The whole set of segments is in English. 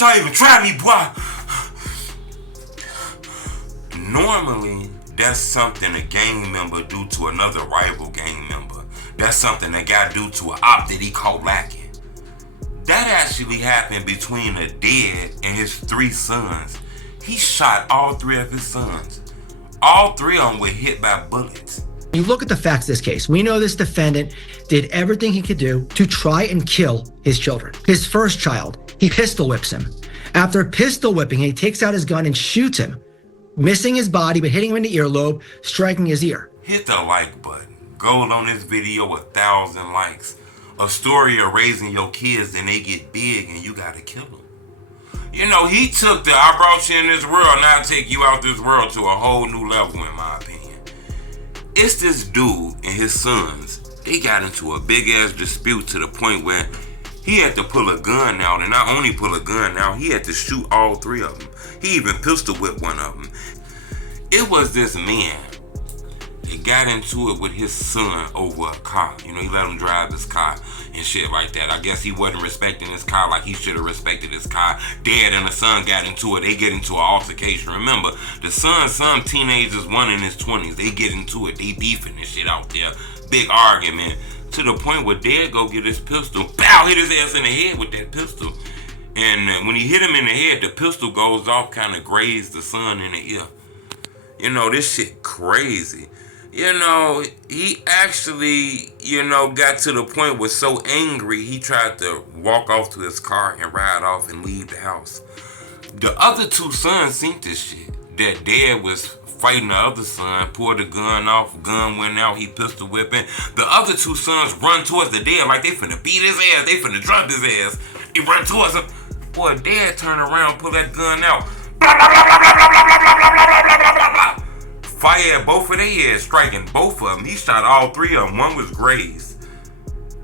don't y'all even try me, boy. Normally, that's something a gang member do to another rival gang member. That's something a guy do to an op that he caught lacking. That actually happened between a dead and his 3 sons. He shot all 3 of his sons. All 3 of them were hit by bullets. You look at the facts of this case. We know this defendant did everything he could do to try and kill his children. His first child, he pistol whips him. After pistol whipping, he takes out his gun and shoots him, missing his body but hitting him in the earlobe, striking his ear. Hit the like button. Gold on this video, 1,000 likes. A story of raising your kids and they get big and you gotta kill them. You know, he took the I brought you in this world, now I take you out this world to a whole new level, in my opinion. It's this dude and his sons. They got into a big ass dispute to the point where he had to pull a gun out, and not only pull a gun out, he had to shoot all 3 of them. He even pistol whipped one of them. It was this man that got into it with his son over a car. You know, he let him drive his car and shit like that. I guess he wasn't respecting his car like he should have respected his car. Dad and the son got into it. They get into an altercation. Remember, the son, some teenagers, one in his 20s, they get into it. They beefing and shit out there. Big argument. To the point where Dad go get his pistol. Pow! Hit his ass in the head with that pistol. And when he hit him in the head, the pistol goes off, kind of grazed the son in the ear. You know, this shit crazy. You know, he actually, got to the point where so angry, he tried to walk off to his car and ride off and leave the house. The other 2 sons seen this shit. That Dad was fighting the other son, pulled the gun off, gun went out, he pistol whipping. The other 2 sons run towards the Dad like they finna beat his ass, they finna drop his ass. He run towards him. Boy, Dad turned around, pull that gun out. Blah, blah, blah, blah, blah, blah, blah, blah, blah, blah, blah, blah, blah. Fire at both of their heads, striking both of them. He shot all 3 of them. One was grazed.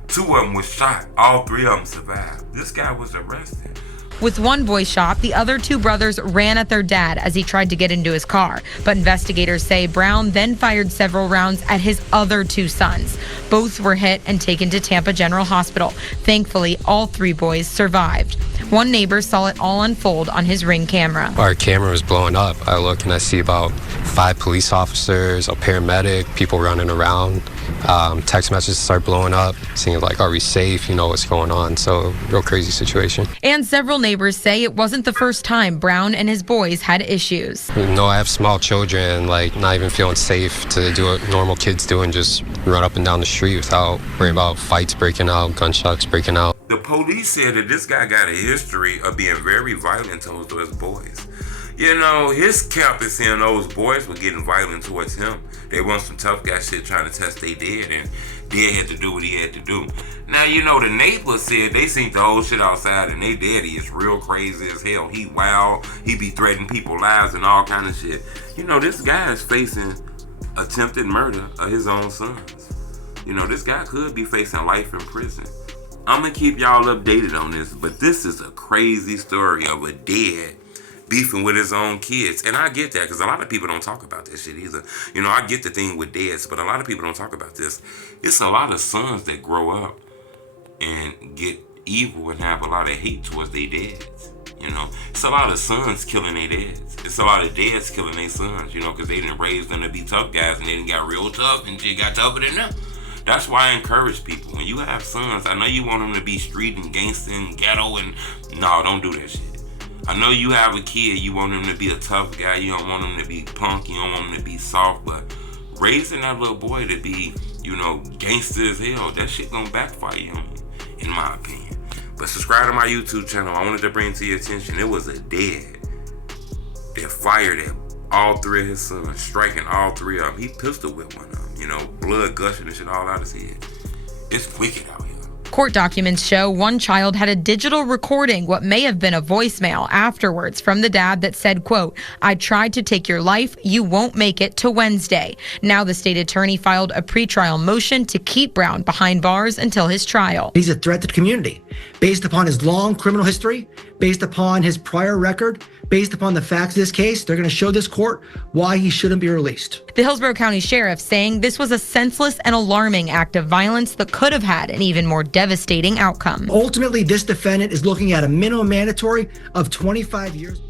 2 of them was shot. All 3 of them survived. This guy was arrested. With one boy shot, the other 2 brothers ran at their dad as he tried to get into his car. But investigators say Brown then fired several rounds at his other 2 sons. Both were hit and taken to Tampa General Hospital. Thankfully, all 3 boys survived. One neighbor saw it all unfold on his Ring camera. Our camera was blowing up. I look and I see about 5 police officers, a paramedic, people running around. Text messages start blowing up, seeing like, are we safe? You know what's going on. So, real crazy situation. And several neighbors say it wasn't the first time Brown and his boys had issues. You know, I have small children, like not even feeling safe to do what normal kids do and just run up and down the street without worrying about fights breaking out, gunshots breaking out. The police said that this guy got a history of being very violent towards those boys. You know, his camp is saying those boys were getting violent towards him. They want some tough guy shit trying to test they dead, and Dad had to do what he had to do. Now, the neighbors said they seen the whole shit outside, and they daddy is real crazy as hell. He wild, he be threatening people's lives and all kind of shit. This guy is facing attempted murder of his own sons. This guy could be facing life in prison. I'm gonna keep y'all updated on this, but this is a crazy story of a dad beefing with his own kids. And I get that, because a lot of people don't talk about this shit either. I get the thing with dads, but a lot of people don't talk about this. It's a lot of sons that grow up and get evil and have a lot of hate towards their dads. It's a lot of sons killing their dads. It's a lot of dads killing their sons, because they didn't raise them to be tough guys and they didn't got real tough and shit got tougher than them. That's why I encourage people, when you have sons, I know you want them to be street and gangster and ghetto and no, don't do that shit. I know you have a kid, you want him to be a tough guy, you don't want him to be punk, you don't want him to be soft, but raising that little boy to be, gangster as hell, that shit gonna backfire on you, in my opinion. But subscribe to my YouTube channel. I wanted to bring to your attention, it was a dad that fired at all 3 of his sons, striking all 3 of them. He pistol whipped one of them, blood gushing and shit all out his head. It's wicked out here. Court documents show one child had a digital recording, what may have been a voicemail afterwards from the dad that said, quote, "I tried to take your life. You won't make it to Wednesday." Now the state attorney filed a pretrial motion to keep Brown behind bars until his trial. He's a threat to the community. Based upon his long criminal history, based upon his prior record, based upon the facts of this case, they're going to show this court why he shouldn't be released. The Hillsborough County Sheriff saying this was a senseless and alarming act of violence that could have had an even more devastating outcome. Ultimately, this defendant is looking at a minimum mandatory of 25 years.